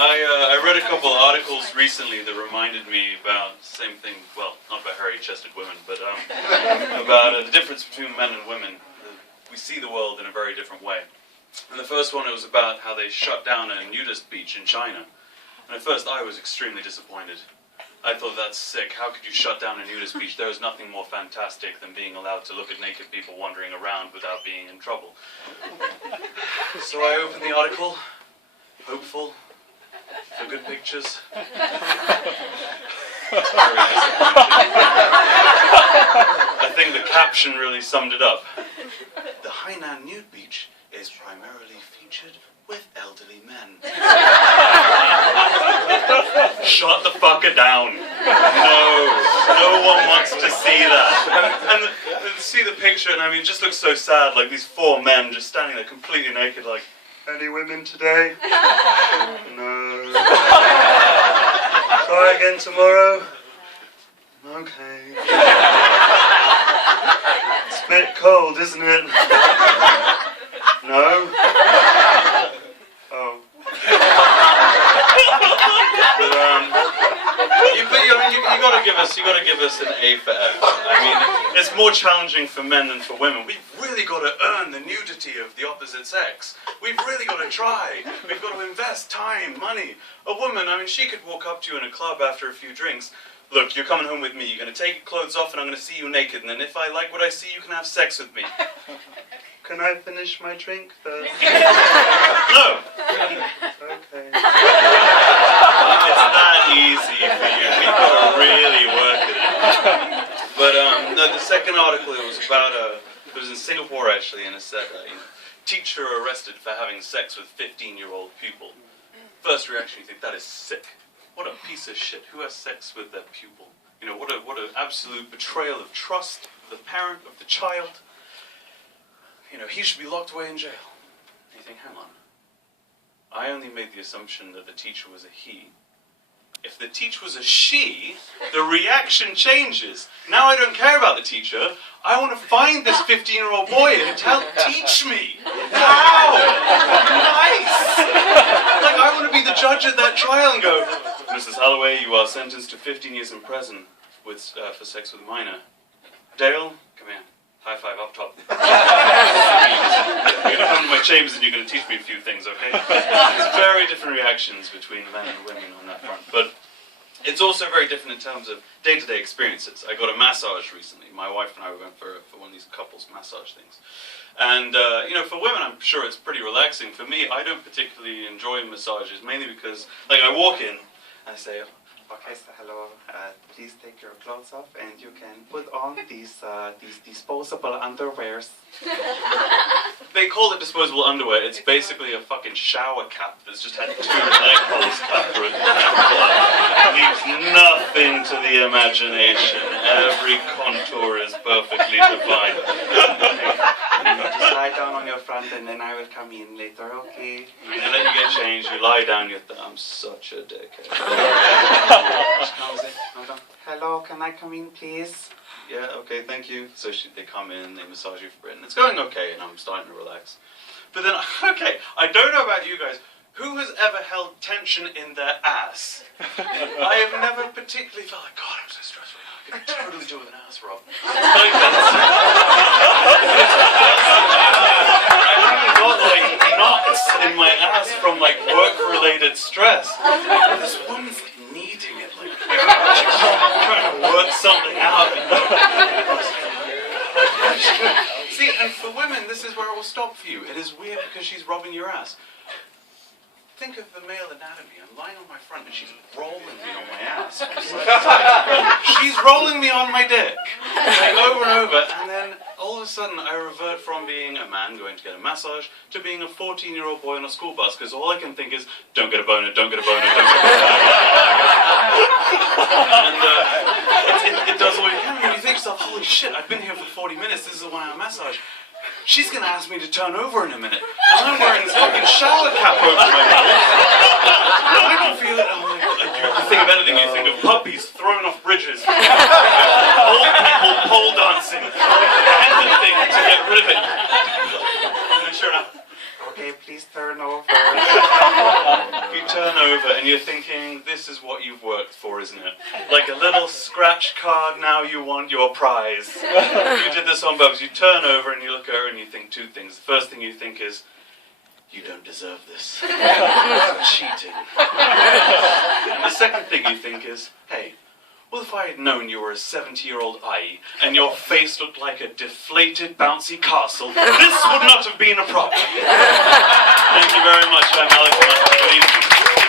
I read a couple articles recently that reminded me about the same thing, well, not about hairy-chested women, but about the difference between men and women. We see the world in a very different way. And the first one, it was about how they shut down a nudist beach in China. And at first I was extremely disappointed. I thought, that's sick. How could you shut down a nudist beach? There is nothing more fantastic than being allowed to look at naked people wandering around without being in trouble. So I opened the article, hopeful, for good pictures. I think the caption really summed it up. The Hainan nude beach is primarily featured with elderly men. Shut the fucker down. No one wants to see that. And see the picture, and I mean, it just looks so sad, like these four men just standing there completely naked, like, any women today? No. Try again tomorrow? Okay. It's a bit cold, isn't it? No? Oh. You gotta give us an A for effort. I mean, it's more challenging for men than for women. We've really got to earn the nudity of the opposite sex. We've really got to try. We've got to invest time, money. A woman, I mean, she could walk up to you in a club after a few drinks. Look, you're coming home with me. You're going to take your clothes off and I'm going to see you naked. And then if I like what I see, you can have sex with me. Can I finish my drink first? No. Okay. It's that easy for you. You've got to really work at it. But no, the second article, it was about it was in Singapore actually, and it said teacher arrested for having sex with 15-year-old pupil. First reaction, you think that is sick. What a piece of shit. Who has sex with their pupil? You know, what an absolute betrayal of trust of the parent, of the child. You know, he should be locked away in jail. And you think, hang on. I only made the assumption that the teacher was a he. If the teacher was a she, the reaction changes. Now I don't care about the teacher. I want to find this 15-year-old boy and teach me. How? Nice! Like, I want to be the judge at that trial and go, Mrs. Holloway, you are sentenced to 15 years in prison for sex with a minor. Dale, come here. High five up top. You're going to come to my chambers and you're going to teach me a few things, okay? There's very different reactions between men and women on that front. But it's also very different in terms of day-to-day experiences. I got a massage recently. My wife and I went for one of these couples massage things. And, you know, for women, I'm sure it's pretty relaxing. For me, I don't particularly enjoy massages, mainly because, like, I walk in and I say, okay, so hello, please take your clothes off and you can put on these disposable underwears. They call it disposable underwear. It's basically a fucking shower cap that's just had 2 leg holes cut through it. It leaves nothing to the imagination. Every contour is perfectly defined. You just lie down on your front and then I will come in later, okay? And then you get changed, you lie down, I'm such a dickhead. Hello, can I come in, please? Yeah, okay, thank you. So they come in, they massage you for a bit, and it's going okay, and I'm starting to relax. But then, okay, I don't know about you guys, who has ever held tension in their ass? I have never particularly felt like, God, I'm so stressful. I could totally do with an ass rub. Like, I really got like knots in my ass from like work-related stress. And this woman's like kneading it, like trying to work something out. See, and for women, this is where it will stop for you. It is weird because she's rubbing your ass. Think of the male anatomy. I'm lying on my front and she's rolling me on my ass. She's rolling me on my dick. Like over and over. And then all of a sudden I revert from being a man going to get a massage to being a 14-year-old boy on a school bus because all I can think is, don't get a boner, don't get a boner, don't get a boner. And it does all you can. And you think to yourself, holy shit, I've been here for 40 minutes. This is a 1-hour massage. She's going to ask me to turn over in a minute. And I'm wearing this fucking shower cap over my head. I can feel it. I'm like, you think of anything, you think of puppies thrown off bridges. Old people pole dancing. Anything to get rid of it. And then sure enough, okay, please turn over. If you turn over and you're thinking, this is what you've worked for, isn't it? Like a little scratch card, now you want your prize. You did this on purpose. You turn over and you look at her and you think two things. The first thing you think is, you don't deserve this. You're cheating. And the second thing you think is, hey, well, if I had known you were a 70-year-old Ai and your face looked like a deflated, bouncy castle, this would not have been a problem. Thank you very much. I'm Alex. Good evening.